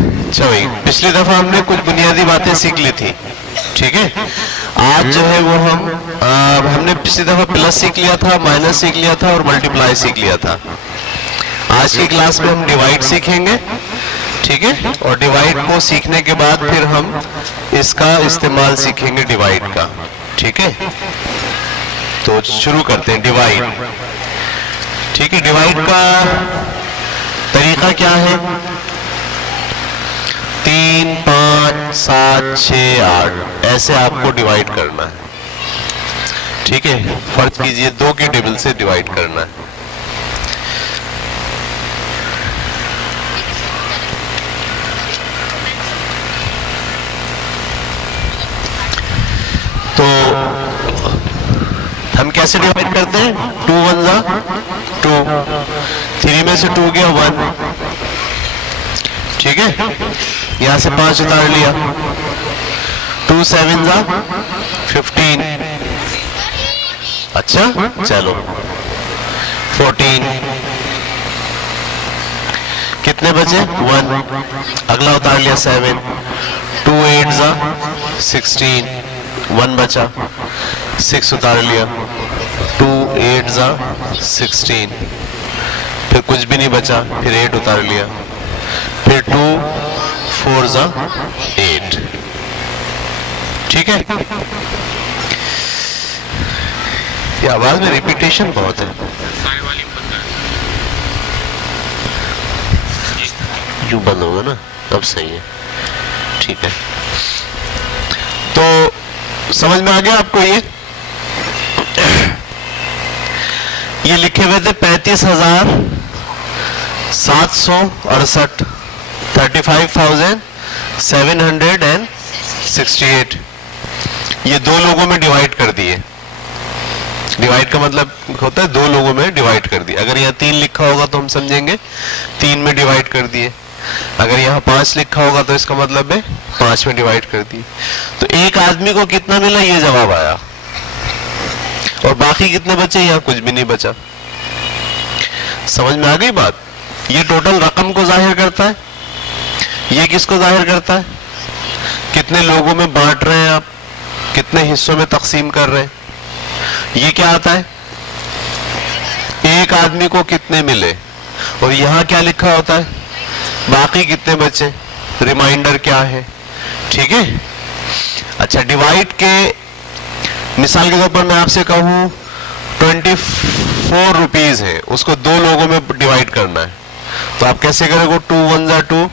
चलो, पिछली दफा हमने कुछ बुनियादी बातें सीख ली थी, ठीक है। आज जो है वो हमने पिछली दफा प्लस सीख लिया था, माइनस सीख लिया था और मल्टीप्लाई सीख लिया था। आज की क्लास में हम डिवाइड सीखेंगे, ठीक है। और डिवाइड को सीखने के बाद फिर हम इसका इस्तेमाल सीखेंगे डिवाइड का, ठीक है। तो शुरू करते हैं डिवाइड, ठीक है। डिवाइड का तरीका क्या है? 3, 5, 7, 6, 8 ऐसे आपको डिवाइड करना है, ठीक है। फर्ज कीजिए 2 के टेबल से डिवाइड करना है। तो हम कैसे डिवाइड करते हैं? 2 1 जा 2, 3 में से 2 गया 1, ठीक है। यहां से 5 उतार लिया, 2 7 जा 15, अच्छा चलो 14, कितने बचे? 1, अगला उतार लिया 7, 2 8 जा 16, 1 बचा, 6 उतार लिया, 2 8 जा 16, फिर कुछ भी नहीं बचा, फिर 8 उतार लिया, फिर 2 4 जा 8, ठीक है। ये आवाज में रिपीटेशन बहुत है, यूं बंद होगा ना, अब सही है, ठीक है। तो समझ में आ गया आपको? ये लिखे हुए थे 35,768, 35,768, ये 2 लोगों में डिवाइड कर दिए। डिवाइड का मतलब होता है 2 लोगों में डिवाइड कर दिए। अगर यहाँ 3 लिखा होगा तो हम समझेंगे 3 में डिवाइड कर दिए, अगर यहाँ 5 लिखा होगा तो इसका मतलब है 5 में डिवाइड कर दिए। तो एक आदमी को कितना मिला, ये जवाब आया, और बाकी कितने बचे? यहाँ कुछ भी नहीं बचा। समझ में आ गई बात? ये टोटल रकम को जाहिर करता है, ये किसको जाहिर करता है? कितने लोगों में बांट रहे हैं आप, कितने हिस्सों में तकसीम कर रहे हैं। ये क्या आता है? एक आदमी को कितने मिले, और यहाँ क्या लिखा होता है? बाकी कितने बचे, रिमाइंडर क्या है, ठीक है। अच्छा, डिवाइड के मिसाल के तौर पर मैं आपसे कहूं 24 रुपीज है, उसको 2 लोगों में डिवाइड करना है, तो आप कैसे करोगे? 2 1 जा 2,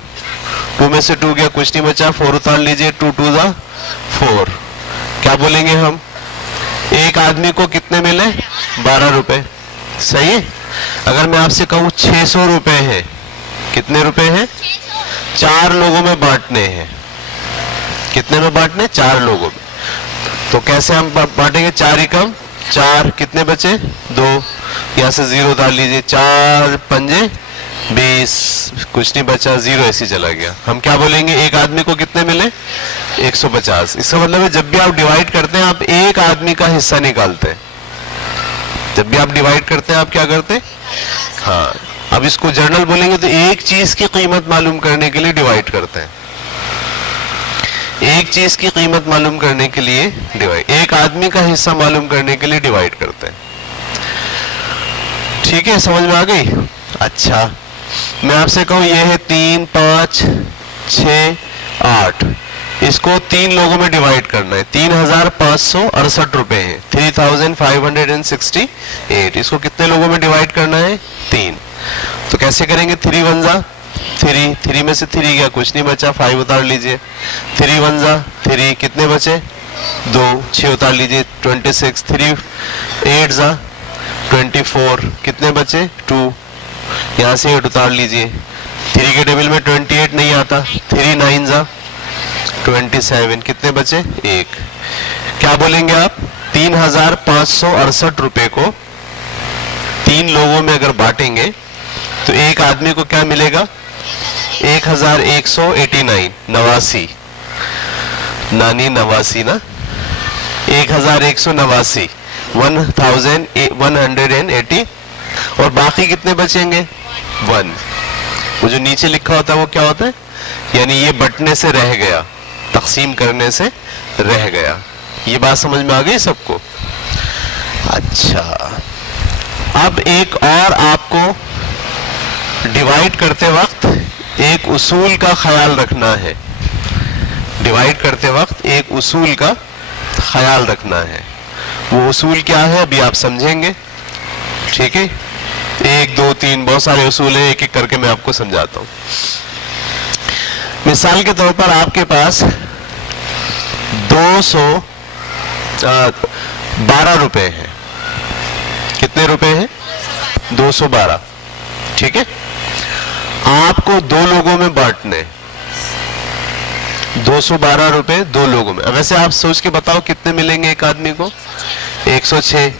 2 में से 2 गया, कुछ नहीं बचा, 4 उतार लीजिए, 2 2 जा 4। क्या बोलेंगे हम? एक आदमी को कितने मिले? 12 रुपए, सही है। अगर मैं आपसे कहूं 600 रुपए है, कितने रुपए हैं? 4 लोगों में बांटने हैं। कितने में बांटने? 4 लोगों में। तो कैसे हम बांटेंगे? 4 एकम 4, कितने बचे? 2, यहां से 0 उतार लीजिए, 4 पंजे 20, कुछ नहीं बचा, 0 ऐसे चला गया। हम क्या बोलेंगे? एक आदमी को कितने मिले? 150। इसका मतलब है जब भी आप डिवाइड करते हैं आप एक आदमी का हिस्सा निकालते हैं। जब भी आप डिवाइड करते हैं आप क्या करते हैं? हाँ, अब इसको जर्नल बोलेंगे तो एक चीज की कीमत मालूम करने के लिए डिवाइड करते हैं। एक चीज की कीमत मालूम करने के लिए डिवाइड, एक आदमी का हिस्सा मालूम करने के लिए डिवाइड करते हैं, ठीक है। समझ में आ गई? अच्छा, मैं आपसे कहूं ये है 3 5 6 8, इसको 3 लोगों में डिवाइड करना है। 3,568 रुपए है, 3,568। इसको कितने लोगों में डिवाइड करना है? 3। तो कैसे करेंगे? 3 1 जा 3, 3 में से 3 गया, कुछ नहीं बचा, 5 उतार लीजिए, 3 1 जा 3, कितने बचे? 2, 6 उतार लीजिए, 26, 3 8 जा 24, कितने बचे? 2, यहाँ से 8 उतार लीजिए, 3 के टेबल में 28 नहीं आता, 3 9 जा 27, कितने बचे? 1। क्या बोलेंगे आप? 3,568 रुपए को 3 लोगों में अगर बांटेंगे तो एक आदमी को क्या मिलेगा? 1,189, 89, नानी 89 ना, 1,189, 1,180, और बाकी कितने बचेंगे? 1। वो जो नीचे लिखा होता है वो क्या होता है? यानी ये बंटने से रह गया, तकसीम करने से रह गया। ये बात समझ में आ गई सबको? अच्छा, अब एक और आपको डिवाइड करते वक्त एक उसूल का ख्याल रखना है। डिवाइड करते वक्त एक उसूल का ख्याल रखना है। वो उसूल क्या है अभी आप समझेंगे, ठीक है? 1 2 3 बहुत सारे उसूल हैं, एक एक करके मैं आपको समझाता हूं। मिसाल के तौर पर आपके पास 212 रुपए हैं। कितने रुपए हैं? 212, ठीक है? आपको 2 लोगों में बांटने, 212 रुपए 2 लोगों में। वैसे आप सोच के बताओ कितने मिलेंगे एक आदमी को? 106।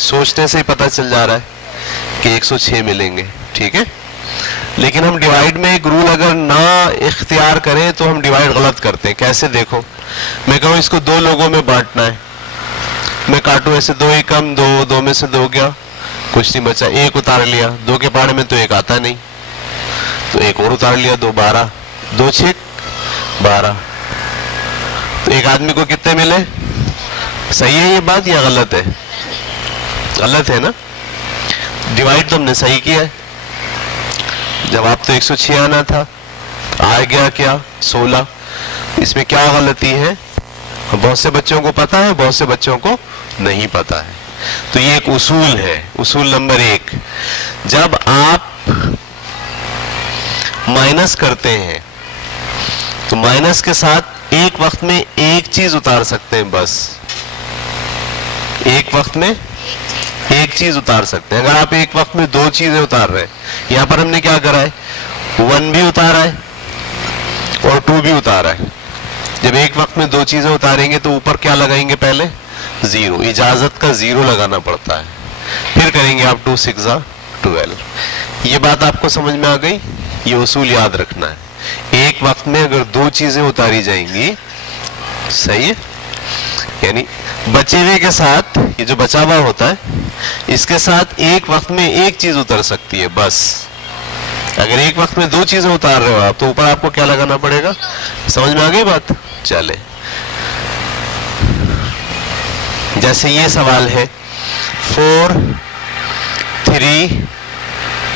सोचने से ही पता चल जा रहा है कि 106 मिलेंगे, ठीक है? लेकिन हम डिवाइड में एक रूल अगर ना इख्तियार करें तो हम डिवाइड गलत करते हैं। कैसे? देखो, मैं कहूँ इसको 2 लोगों में बांटना है, मैं काटू ऐसे 2 ही कम 2, 2 में से 2 गया, कुछ नहीं बचा, 1 उतार लिया, 2 के पहाड़ में तो 1 आता नहीं, तो 1 और उतार लिया, 2 12, 2 6 12। तो एक आदमी को कितने मिले? सही है ये बात या गलत है? गलत है ना? डिवाइड तो हमने सही किया है। जवाब तो 106 आना था, आ गया क्या? 16। इसमें क्या गलती है? बहुत से बच्चों को पता है, बहुत से बच्चों को नहीं पता है। तो ये एक उसूल है, उसूल नंबर 1। जब आप माइनस करते हैं तो माइनस के साथ एक वक्त में एक चीज उतार सकते हैं, बस एक वक्त में एक चीज उतार सकते हैं। अगर आप एक वक्त में 2 चीजें उतार रहे हैं, यहां पर हमने क्या करा है? 1 भी उतारा है और 2 भी उतारा है। जब एक वक्त में 2 चीजें उतारेंगे तो ऊपर क्या लगाएंगे? पहले 0, इजाजत का 0 लगाना पड़ता है, फिर करेंगे आप 2 6 12। ये बात आपको समझ में आ गई? ये उसूल याद रखना है। एक वक्त में अगर 2 चीजें उतारी जाएंगी, सही है, यानी बचे हुए के साथ, ये जो बचा हुआ होता है इसके साथ एक वक्त में एक चीज उतर सकती है, बस। अगर एक वक्त में 2 चीजें उतार रहे हो आप तो ऊपर आपको क्या लगाना पड़ेगा? समझ में आ गई बात? चले, जैसे ये सवाल है 4 3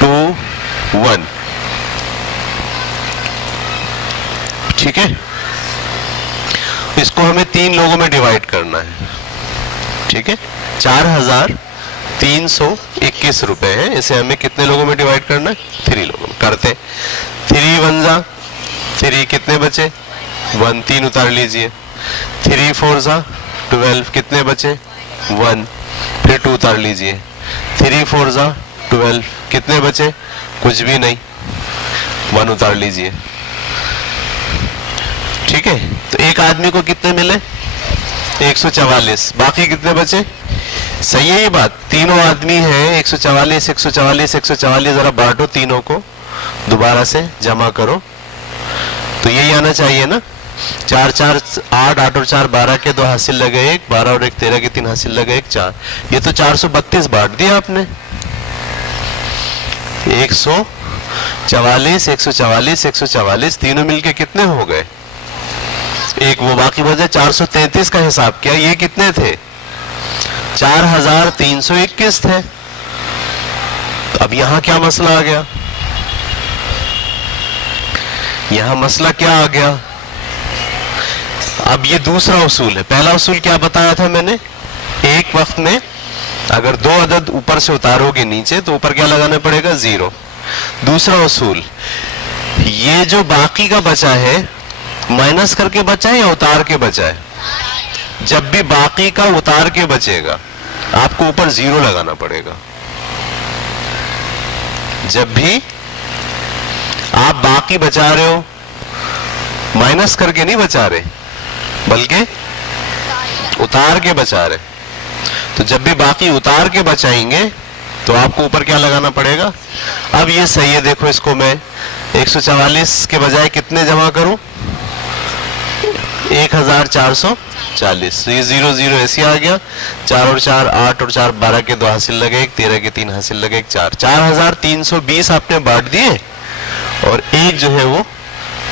2 1, ठीक है? इसको हमें 3 लोगों में डिवाइड करना है, ठीक है? 4321 रुपए है, इसे हमें कितने लोगों में डिवाइड करना है? 3 लोगों में। करते 3 1 जा 3, कितने बचे? 1, 3 उतार लीजिए। 3 4 जा 12, कितने बचे? 1, फिर 2 उतार लीजिए। 3 4 जा 12, कितने बचे? कुछ भी नहीं, 1 उतार लीजिए, ठीक है? तो एक आदमी को कितने मिले? 144। बाकी कितने बचे? सही है ये बात? तीनों आदमी हैं, 144 144 144। जरा बांटो तीनों को, दोबारा से जमा करो, तो यही आना चाहिए ना? 4 4 8, 8 और 4 12 के 2 हासिल लगे 1, 12 और 1 13 के 3 हासिल लगे 1 4। ये तो 432 बांट दिया आपने। 144 144 144 तीनों मिलके कितने हो गए? एक वो बाकी बचा 433 का हिसाब किया, ये कितने थे? 4321 थे। अब यहां क्या मसला आ गया? यहां मसला क्या आ गया? अब ये दूसरा उसूल है। पहला उसूल क्या बताया था मैंने? एक वक्त में अगर 2 अदद ऊपर से उतारोगे नीचे तो ऊपर क्या लगाना पड़ेगा? 0। दूसरा उसूल, ये जो बाकी का बचा है माइनस करके बचा है या उतार के बचा है? जब भी बाकी का उतार के बचेगा आपको ऊपर 0 लगाना पड़ेगा। जब भी आप बाकी बचा रहे हो, माइनस करके नहीं बचा रहे बल्कि उतार के बचा रहे, तो जब भी बाकी उतार के बचाएंगे तो आपको ऊपर क्या लगाना पड़ेगा? अब ये सही है, देखो इसको मैं 144 के बजाय कितने जमा करूं? 1440। तो ये 0 0 ऐसे आ गया। 4 और 4 8 और 4 12 के 2 हासिल लगे 1, 13 के 3 हासिल लगे 1 4। 4320 आपने बांट दिए और 1 जो है वो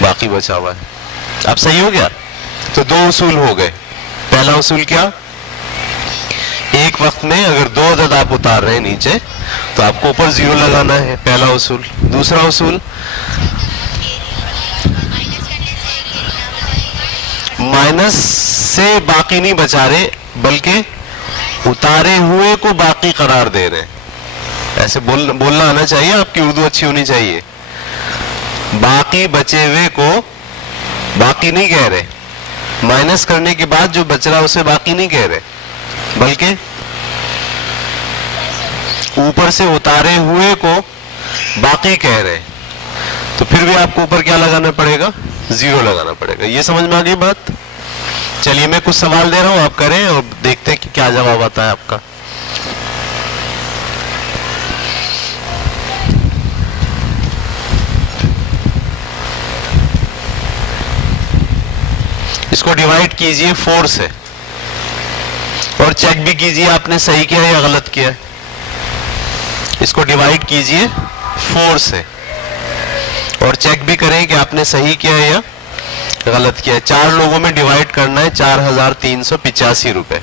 बाकी बचा हुआ है। अब सही हो गया। तो दो उसूल हो गए। पहला उसूल क्या, एक वक्त में अगर दो अदद आप उतार रहे हैं नीचे तो आपको ऊपर जीरो लगाना है, पहला उसूल। दूसरा उसूल, माइनस से बाकी नहीं बचा रहे बल्कि उतारे हुए को बाकी करार दे रहे हैं। ऐसे बोलना आना चाहिए, आपकी उर्दू अच्छी होनी चाहिए। बाकी बचे हुए को बाकी नहीं कह रहे, माइनस करने के बाद जो बच रहा उसे बाकी नहीं कह रहे, बल्कि ऊपर से उतारे हुए को बाकी कह रहे। तो फिर भी आपको ऊपर क्या लगाना पड़ेगा, जीरो लगाना पड़ेगा। ये समझ में आ गई बात। चलिए मैं कुछ सवाल दे रहा हूं, आप करें और देखते हैं कि क्या जवाब आता है आपका। इसको डिवाइड कीजिए 4 से और चेक भी कीजिए आपने सही किया या गलत किया। इसको डिवाइड कीजिए 4 से और चेक भी करें कि आपने सही किया या गलत किया। 4 लोगों में डिवाइड करना है, 4385 रुपए।